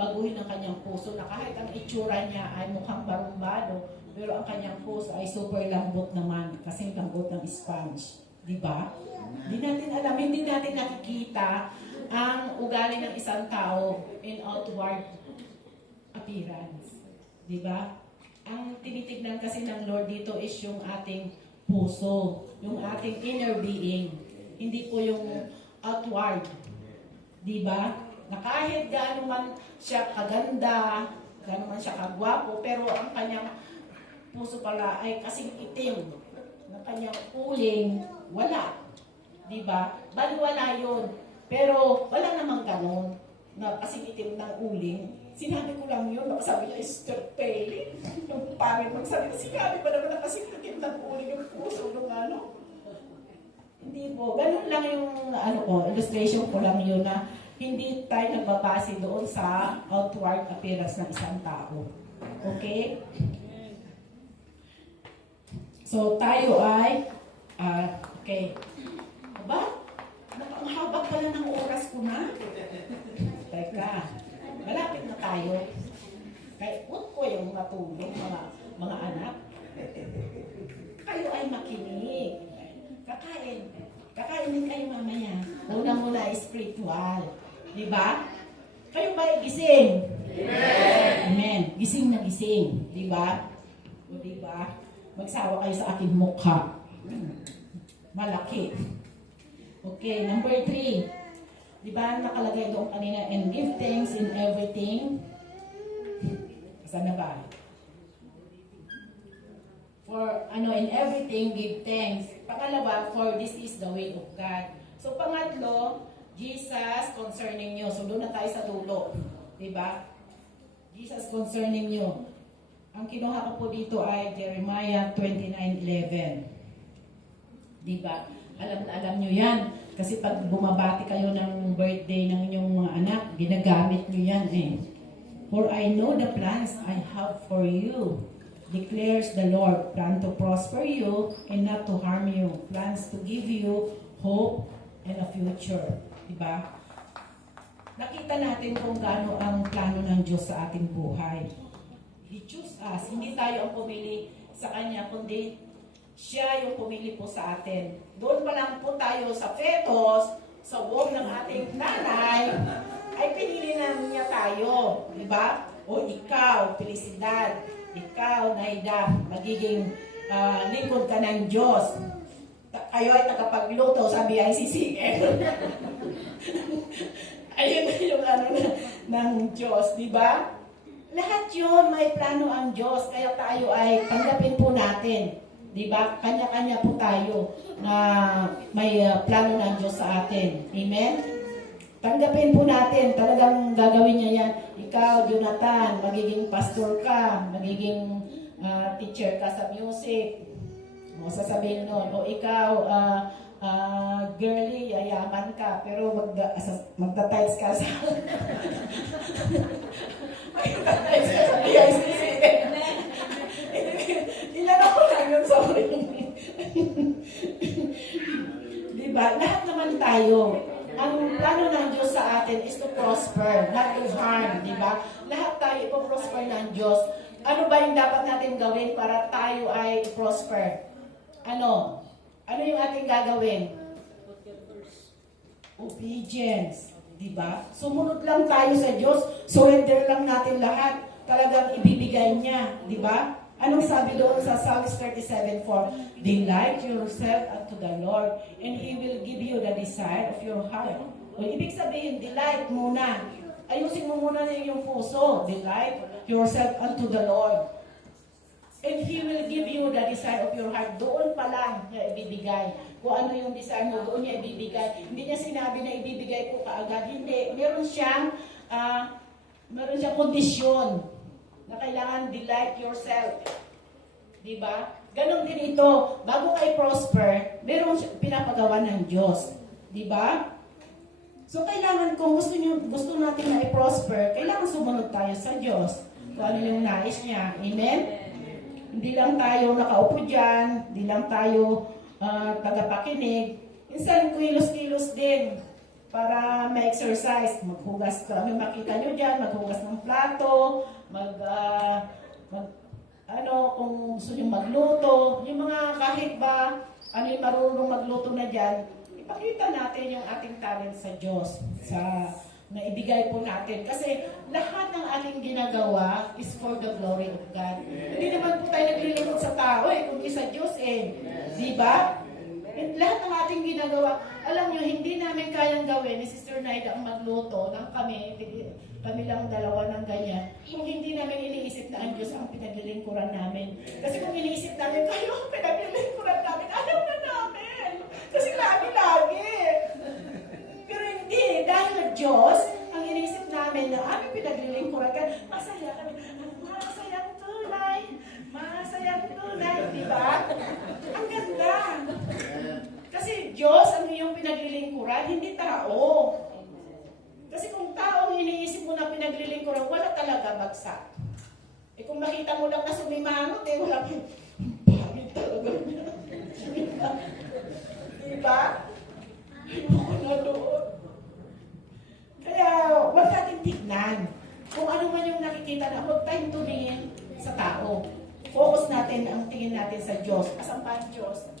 baguhin ang kanyang puso na kahit ang itsura niya ay mukhang barumbado, pero ang kanyang puso ay super lambot naman, kasing lambot ng sponge. Di ba? Hindi natin alam, hindi natin nakikita ang ugali ng isang tao in outward appearance. Di ba? Ang tinitignan kasi ng Lord dito is yung ating puso, yung ating inner being, hindi po yung outward. Di ba? Na kahit gaano man siya kaganda, gaano man siya kagwapo, pero ang kanyang puso pala ay kasing itim ng kanyang uling, wala. Di ba? Baliwala yun. Pero wala namang ganon na kasing itim ng uling. Sinabi ko lang yun, sabi niya, Sister Pele. Yung pangit magsabi, sinabi ba naman na kasing itim ng uling yung puso ng Hindi po. Ganun lang yung illustration ko lang yun na hindi tayo nagbabase doon sa outward appearance ng isang tao. Okay? So, tayo ay, okay. Aba? Ang haba pala ng oras ko na. Teka, malapit na tayo. Kaya huwag ko yung matulog, mga anak. Kayo ay makinig. Kakain din kayo mamaya. Una-muna spiritual. Diba? Kayo ba ay gising? Amen. Amen. Gising na gising. Diba? O diba? Magsawa kayo sa aking mukha. Malaki. Okay, number 3. Diba nakalagay doon kanina, and give thanks in everything. Saan na ba? In everything, give thanks. Pangalawa, for this is the way of God. So, pangatlo, Jesus concerning you. So, doon na tayo sa dulo. Diba? Jesus concerning you. Ang kinuha ko po dito ay Jeremiah 29:11. Diba? Alam nyo yan. Kasi pag bumabati kayo ng birthday ng inyong mga anak, ginagamit nyo yan eh. For I know the plans I have for you, declares the Lord, plan to prosper you and not to harm you, plans to give you hope and a future. Diba? Nakita natin kung gaano ang plano ng Diyos sa ating buhay. He chose us. Hindi tayo ang pumili sa Kanya, kundi Siya yung pumili po sa atin. Doon pa lang po tayo sa fetos, sa womb ng ating nanay, ay pinili na niya tayo. Diba? O ikaw, Felicidad, ikaw, Naida, magiging lingkod ka ng Diyos. Kayo ay tagapagluto sa BICCM. Ayun na yung ng Diyos, di ba? Lahat yun, may plano ang Diyos. Kaya tayo ay tanggapin po natin. Di ba? Kanya-kanya po tayo na may plano ng Diyos sa atin. Amen? Tanggapin po natin. Talagang gagawin niya yan. Ikaw, Jonathan, magiging pastor ka, magiging teacher ka sa music. O sasabihin nun. O ikaw, girly, yayaman ka, pero magta-tights ka sa magta-tights ka sa BICC. Ilan ako lang yun, sorry. Diba? Lahat naman tayo. Ang plano ng Diyos sa atin is to prosper, not to harm. Diba? Lahat tayo ipoprosper ng Diyos. Ano ba yung dapat natin gawin para tayo ay prosper? Ano? Ano yung ating gagawin? Obedience. Diba? Sumunod lang tayo sa Diyos. Surrender lang natin lahat. Talagang ibibigay niya. Diba? Anong sabi doon sa Psalms 37:4? Delight yourself unto the Lord, and He will give you the desire of your heart. O, ibig sabihin, delight muna. Ayusin mo muna yung puso. Delight yourself unto the Lord. And He will give you the desire of your heart. Doon pa lang niya ibibigay. Kung ano yung desire mo, doon niya ibibigay. Hindi niya sinabi na ibibigay ko kaagad. Hindi. Meron siyang kondisyon na kailangan delight yourself. Diba? Ganon din ito. Bago kayo prosper, meron pinapagawa ng Diyos. Diba? So kailangan, kung gusto natin na i-prosper, kailangan sumunod tayo sa Diyos. Kung ano yung nais niya. Amen? Hindi lang tayo nakaupo dyan, hindi lang tayo tagapakinig. Minsan, kilos-kilos din para ma-exercise. Maghugas ka. May makita nyo dyan, maghugas ng plato, kung gusto nyo magluto, yung mga kahit ba, ano yung marunong magluto na dyan, ipakita natin yung ating talent sa Diyos, na ibigay po natin. Kasi lahat ng ating ginagawa is for the glory of God. Hindi naman po tayo naglilingkod sa tao kundi sa Diyos Di ba? Lahat ng ating ginagawa, alam nyo, hindi namin kayang gawin ni Sister Naida ang magluto ng kami lang dalawa ng ganyan, kung hindi namin iniisip na ang Diyos ang pinaglilingkuran namin. Kasi kung iniisip namin, kayo ang pinaglilingkuran namin, alam na namin. Kasi lagi. Pero hindi, dahil na Diyos, ang iniisip namin na aming pinaglilingkuran ka, masaya kami. Masayang tunay, di ba? Ang ganda. Kasi Diyos ang iyong pinaglilingkuran, hindi tao. Kasi kung tao ang iniisip mo na pinaglilingkuran, wala talaga bagsak. Kung makita mo lang na sumimangot, wala kang pangit talaga niya. Diba? Ayoko na doon. Kaya, huwag natin tignan. Kung ano man yung nakikita na, huwag tayong tumingin sa tao. Focus natin ang tingin natin sa Diyos. Asan pa ang Diyos?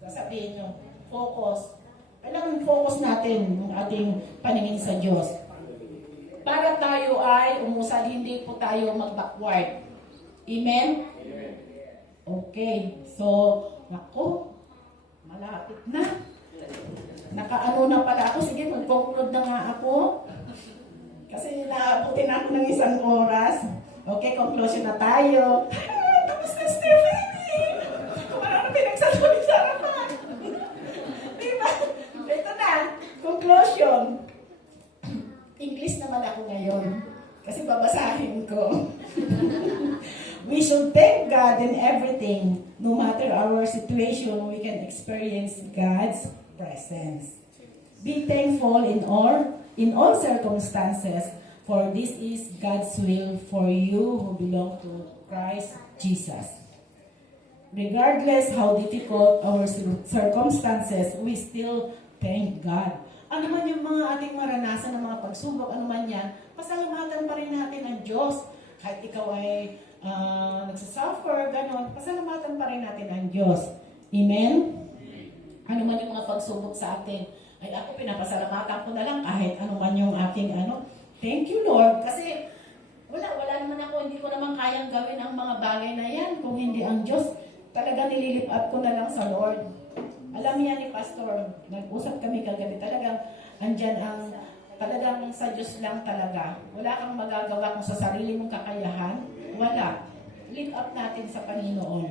Sasabihin nyo, focus. Kailangan focus natin ang ating paningin sa Diyos. Para tayo ay umusad, hindi po tayo mag-backward. Amen? Okay. So, malapit na. Nakaano na pala ako. Sige, mag-conclude na nga ako. Kasi naabutin ako ng 1 oras. Okay, conclusion na tayo. Tapos na, Stephanie! Kung ano pinagsasabi sa harapan. Diba? Ito na, conclusion. English naman ako ngayon. Kasi babasahin ko. We should thank God in everything. No matter our situation, we can experience God's presence. Be thankful in all circumstances, for this is God's will for you who belong to Christ Jesus. Regardless how difficult our circumstances, we still thank God. Ano man yung mga ating maranasan ng mga pagsubok, ano man yan, pasalamatan pa rin natin ang Diyos. Kahit ikaw ay nagsasuffer, gano'n, pasalamatan pa rin natin ang Diyos. Amen? Ano man yung mga pagsubok sa atin, ay ako pinapasalamatan ko na lang kahit ano man yung aking thank you Lord. Kasi wala naman ako, hindi ko naman kayang gawin ang mga bagay na yan kung hindi ang Diyos. Talaga nililip up ko na lang sa Lord. Alam niya ni Pastor, nag-usap kami kagabi, talagang andyan talagang sa Diyos lang talaga. Wala kang magagawa kung sa sarili mong kakayahan. Wala. Lift up natin sa Panginoon.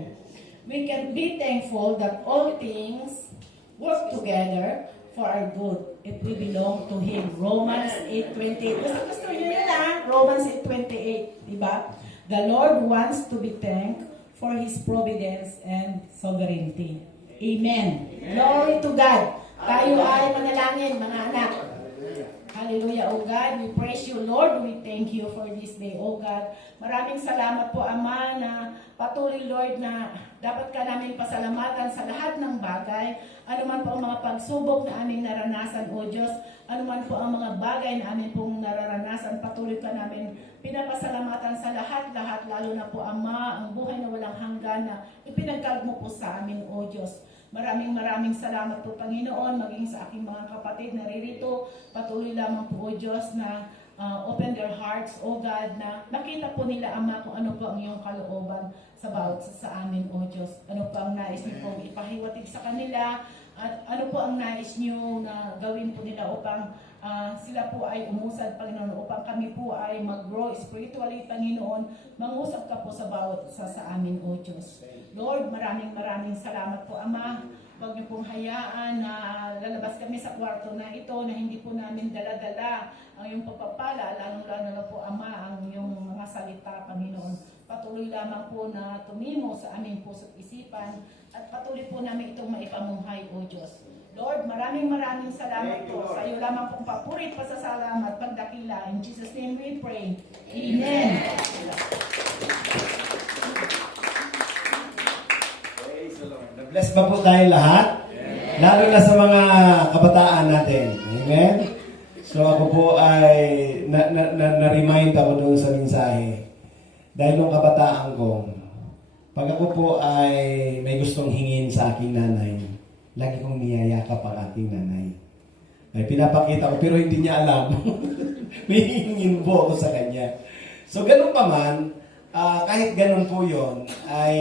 We can be thankful that all things work together for our good if we belong to Him. Romans 8:28. Gusto nyo yun Romans 8:28. Diba? The Lord wants to be thanked for His providence and sovereignty. Amen. Glory to God. Tayo ay manalangin, mga anak. Hallelujah, O God. We praise you, Lord. We thank you for this day, O God. Maraming salamat po, Ama, na patuloy, Lord, na dapat ka namin pasalamatan sa lahat ng bagay. Ano man po ang mga pagsubok na aming naranasan, O Diyos. Ano man po ang mga bagay na amin pong nararanasan, patuloy ka namin pinapasalamatan sa lahat-lahat, lalo na po, Ama, ang buhay na walang hanggan na ipinagkaloob mo po sa amin, O Diyos. Maraming salamat po, Panginoon, maging sa aking mga kapatid na ririto. Patuloy lamang po, O Diyos, na open their hearts, O God, na makita po nila, Ama, kung ano po ang iyong kalooban sa amin, O Diyos. Ano po ang nais niyo pong ipahiwatig sa kanila, at ano po ang nais niyo na gawin po nila upang sila po ay umusad, Panginoon, upang kami po ay mag-grow spiritually, Panginoon. Mangusap ka po sa amin, O Diyos. Lord, maraming salamat po, Ama. Huwag niyo pong hayaan na lalabas kami sa kwarto na ito na hindi po namin dala-dala ang iyong pagpapala, lalong-lalo na po, Ama, ang iyong mga salita, Panginoon. Patuloy lamang po na tumimo sa aming puso't isipan at patuloy po namin itong maipamuhay, O Diyos. Lord, maraming salamat po. Sa iyo lamang pong papurit, pasasalamat, pagdakila. In Jesus' name we pray. Amen. Bless ba po tayo lahat? Lalo na sa mga kabataan natin. Amen? So ako po ay na-remind ako doon sa mensahe. Dahil nung kabataan ko, pag ako po ay may gustong hingin sa aking nanay, lagi kong niyayakap ang aking nanay. Ay pinapakita ko, pero hindi niya alam. May hingin po ako sa kanya. So ganun pa man, kahit ganun po yon ay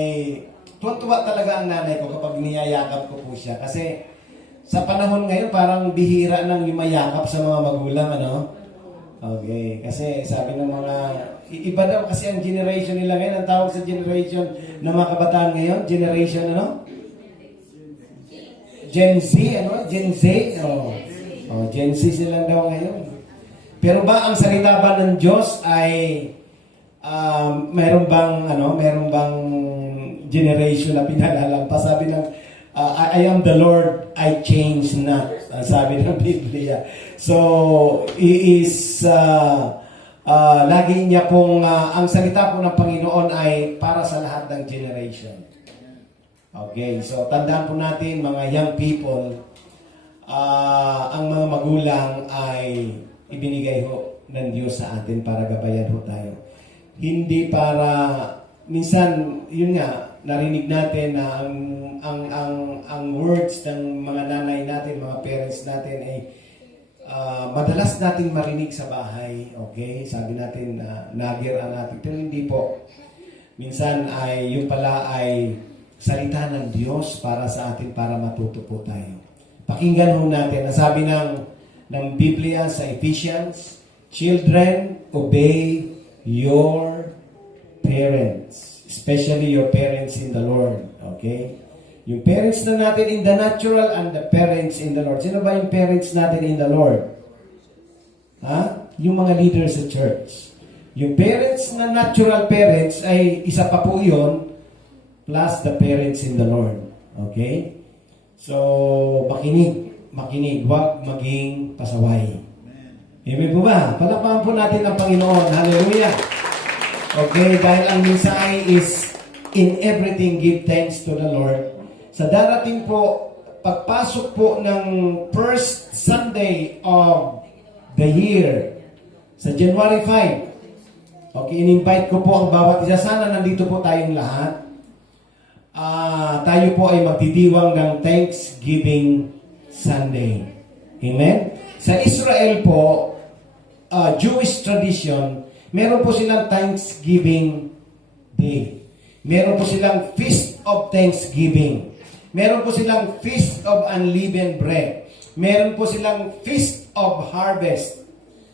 tuwa talaga ang nanay ko kapag niyayakap ko po siya. Kasi sa panahon ngayon, parang bihira nang yumayakap sa mga magulang, ano? Okay. Kasi sabi ng mga, iba daw kasi ang generation nila ngayon, ang tawag sa generation ng mga kabataan ngayon, generation, ano? Gen Z, ano? Gen Z? Gen Z sila daw ngayon. Pero ba ang salita ba ng Diyos ay meron bang generation na pinalalampas? Sabi ng I am the Lord, I change not. Sabi ng Biblia. So, lagi niya pong, ang salita po ng Panginoon ay para sa lahat ng generation. Okay, so tandaan po natin mga young people, ang mga magulang ay ibinigay ho ng Diyos sa atin para gabayan ho tayo. Hindi para, minsan, yun nga, narinig natin na ang words ng mga nanay natin, mga parents natin ay madalas natin marinig sa bahay. Okay? Sabi natin na nagir ang ating. Pero hindi po. Minsan ay yung pala ay salita ng Diyos para sa atin para matuto po tayo. Pakinggan ho natin. Nasabi ng Biblia sa Ephesians, children, obey your parents. Especially your parents in the Lord. Okay? Yung parents na natin in the natural and the parents in the Lord. Sino ba yung parents natin in the Lord? Ha? Yung mga leaders sa church. Yung parents na natural parents ay isa pa po yun plus the parents in the Lord. Okay? So, makinig, huwag maging pasaway. Amen po ba? Palakpakan po natin ang Panginoon. Hallelujah! Okay, dahil ang mensahe is in everything give thanks to the Lord. Sa darating po, pagpasok po ng first Sunday of the year, sa January 5, okay, in-invite ko po ang bawat isa. Sana nandito po tayong lahat. Tayo po ay magdidiwang ng Thanksgiving Sunday. Amen? Sa Israel po, Jewish tradition, Meron po silang Thanksgiving Day. Meron po silang Feast of Thanksgiving. Meron po silang Feast of Unleavened Bread. Meron po silang Feast of Harvest.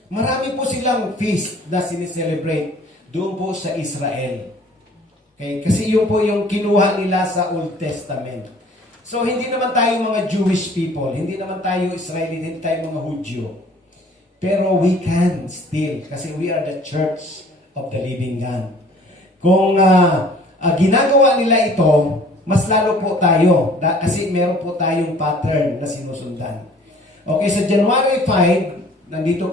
Marami po silang feast na sineselebrate doon po sa Israel. Okay? Kasi yun po yung kinuha nila sa Old Testament. So, hindi naman tayo mga Jewish people. Hindi naman tayo Israelite. Hindi tayo mga Hudyo. Pero we can still. Kasi we are the church of the living God. Kung ginagawa nila ito, mas lalo po tayo. Kasi meron po tayong pattern na sinusundan. Okay, sa January 5, nandito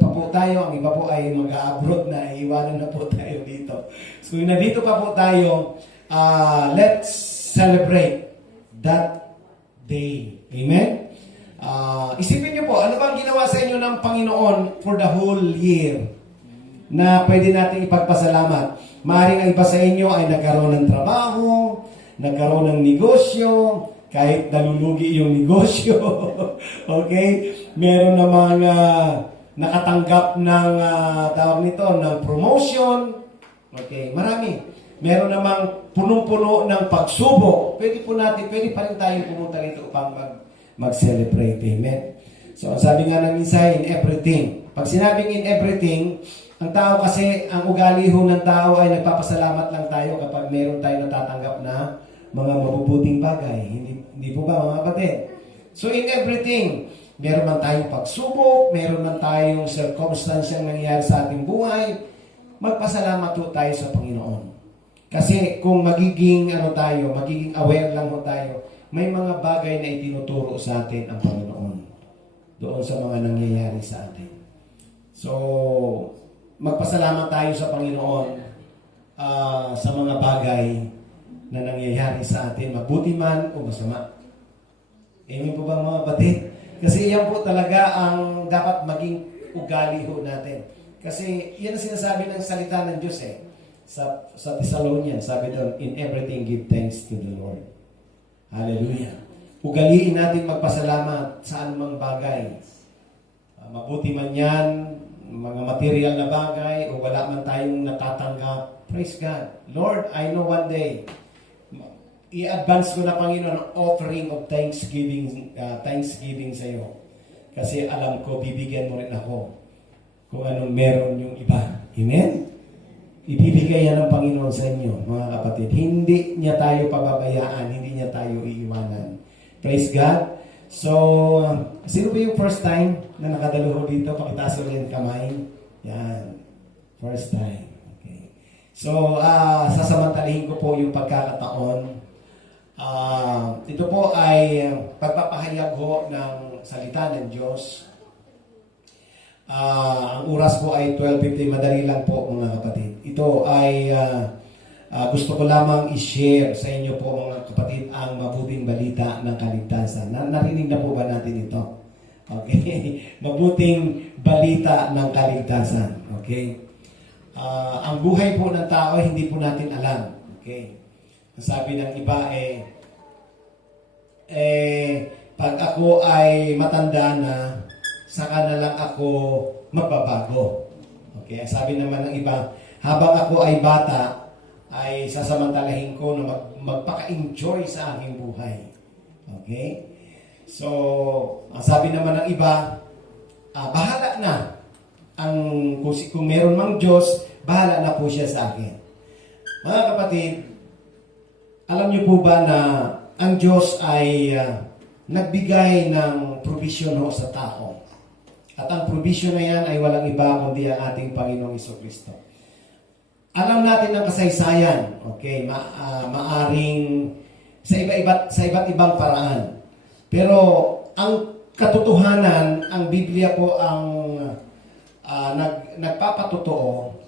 pa po tayo, ang iba po ay mag-abroad na, iwanan na po tayo dito. So, nandito pa po tayo, let's celebrate that day. Amen? Isipin niyo po, ano bang ginawa sa inyo ng Panginoon for the whole year na pwede natin ipagpasalamat? Maaaring ang iba sa inyo ay nagkaroon ng trabaho, nagkaroon ng negosyo, kahit nalulugi yung negosyo. Okay? Meron namang nakatanggap ng tawag nito, ng promotion. Okay? Marami. Meron namang punong-puno ng pagsubok. Pwede pa rin tayong pumunta rito upang mag-celebrate. Amen? So, ang sabi nga ng mensahe, in everything. Pag sinabing in everything, ang tao kasi, ang ugali ho ng tao ay nagpapasalamat lang tayo kapag meron tayo natatanggap na mga mabubuting bagay. Hindi po ba mga kapatid? So in everything, meron man tayong pagsubok, meron man tayong circumstansyang nangyayari sa ating buhay, magpasalamat po tayo sa Panginoon. Kasi kung magiging aware lang po tayo, may mga bagay na itinuturo sa atin ang Panginoon doon sa mga nangyayari sa atin. So, magpasalamat tayo sa Panginoon sa mga bagay na nangyayari sa atin, mabuti man o masama. Amen po ba mga batid? Kasi yan po talaga ang dapat maging ugali ho natin. Kasi yan ang sinasabi ng salita ng Diyos sa Thessalonians, sabi doon, in everything give thanks to the Lord. Hallelujah. Ugaliin natin magpasalamat sa anumang bagay. Mabuti man yan, mga material na bagay, o wala man tayong natatanggap. Praise God. Lord, I know one day, i-advance ko na, Panginoon, ang offering of thanksgiving sa iyo. Kasi alam ko, bibigyan mo rin ako kung anong meron yung iba. Amen? Ibibigay yan ng Panginoon sa inyo, mga kapatid. Hindi niya tayo pababayaan, hindi niya tayo iiwanan. Praise God. So, sino ba yung first time na nakadalo dito? Pakitaas ulit yung kamay. Yan. First time. Okay. So, sasamantalihin ko po yung pagkakataon. Ito po ay pagpapahayag ho ng salita ng Diyos. Ang oras po ay 12:50. Madali lang po mga kapatid. Ito ay gusto ko lamang i-share sa inyo po mga kapatid ang mabuting balita ng kaligtasan. Narinig na po ba natin ito? Okay. Mabuting balita ng kaligtasan. Okay. Ang buhay po ng tao hindi po natin alam. Okay. Sabi ng iba pag ako ay matanda na, saka na lang ako magbabago. Okay, ang sabi naman ng iba, habang ako ay bata, ay sasamantalahin ko na magpaka-enjoy sa aking buhay. Okay? So, ang sabi naman ng iba, bahala na. Kung meron mang Diyos, bahala na po siya sa akin. Mga kapatid, alam niyo po ba na ang Diyos ay nagbigay ng provision ho sa tao. At ang provision na yan ay walang iba kundi ang ating Panginoong Jesucristo. Alam natin ang kasaysayan, okay, maaring sa iba't ibang paraan. Pero ang katotohanan, ang Biblia po ang nagpapatotoo.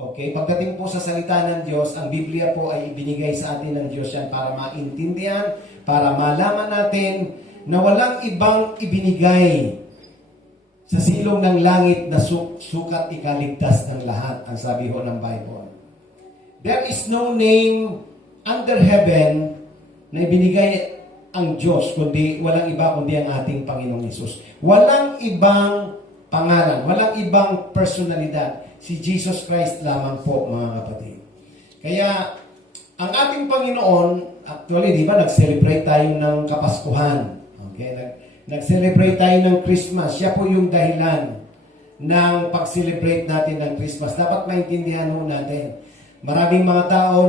Okay, pagdating po sa salita ng Diyos, ang Biblia po ay ibinigay sa atin ng Diyos yan para maintindihan, para malaman natin na walang ibang ibinigay sa silong ng langit na sukat ikaligtas ng lahat, ang sabi ho ng Bible. There is no name under heaven na ibinigay ang Diyos, walang iba kundi ang ating Panginoong Hesus. Walang ibang pangalan, walang ibang personalidad, Si Jesus Christ lamang po, mga kapatid. Kaya, ang ating Panginoon, actually, di ba, nag-celebrate tayo ng Kapaskuhan. Okay? Nag-celebrate tayo ng Christmas. Siya po yung dahilan ng pag-celebrate natin ng Christmas. Dapat maintindihan ho natin. Maraming mga tao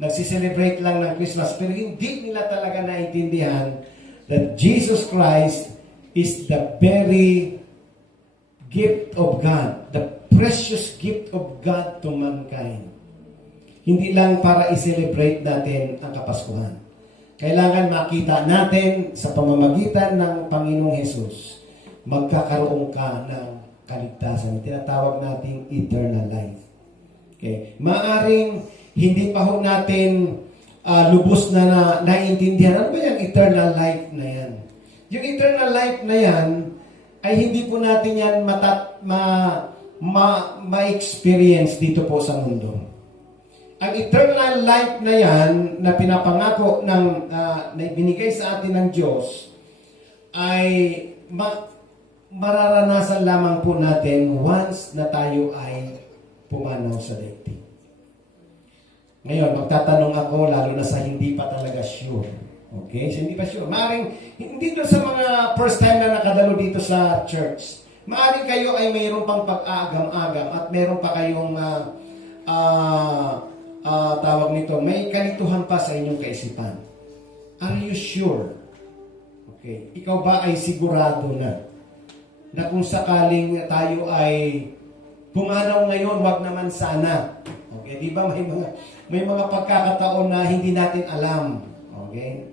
nagsi-celebrate lang ng Christmas, pero hindi nila talaga naintindihan that Jesus Christ is the very gift of God, the precious gift of God to mankind. Hindi lang para i-celebrate natin ang Kapaskuhan. Kailangan makita natin sa pamamagitan ng Panginoong Hesus, magkakaroon ka ng kaligtasan. Tinatawag nating eternal life. Okay. Maaring hindi pa ho natin lubos na naiintindihan. Ano ba yung eternal life na yan? Yung eternal life na yan, ay hindi po natin yan ma-experience dito po sa mundo. Ang eternal life na yan, na pinapangako na binigay sa atin ng Diyos, ay mararanasan lamang po natin once na tayo ay pumanaw sa daigdig. Ngayon, magtatanong ako, lalo na sa hindi pa talaga sure. Okay? So, hindi pa sure. Maaring, hindi doon sa mga first time na nakadalo dito sa church. Maaring kayo ay mayroon pang pag-agam-agam at mayroon pa kayong tawag nito, may kalituhan pa sa inyong kaisipan. Are you sure? Okay. Ikaw ba ay sigurado na kung sakaling tayo ay pumanaw ngayon, wag naman sana. Okay, di ba may mga pagkakataon na hindi natin alam. Okay?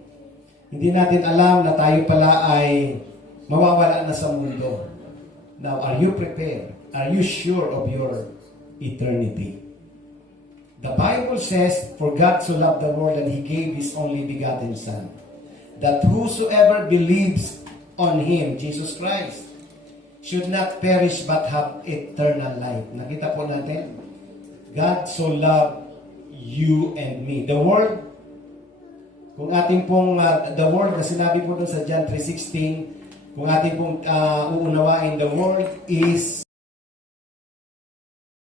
Hindi natin alam na tayo pala ay mawawala na sa mundo. Now, are you prepared? Are you sure of your eternity? The Bible says, "For God so loved the world that He gave His only begotten Son, that whosoever believes on Him, Jesus Christ, should not perish but have eternal life." Nakita po natin? God so loved you and me. The world, kung ating pong, the world na sinabi po doon sa John 3:16, kung ating pong uunawain, the world is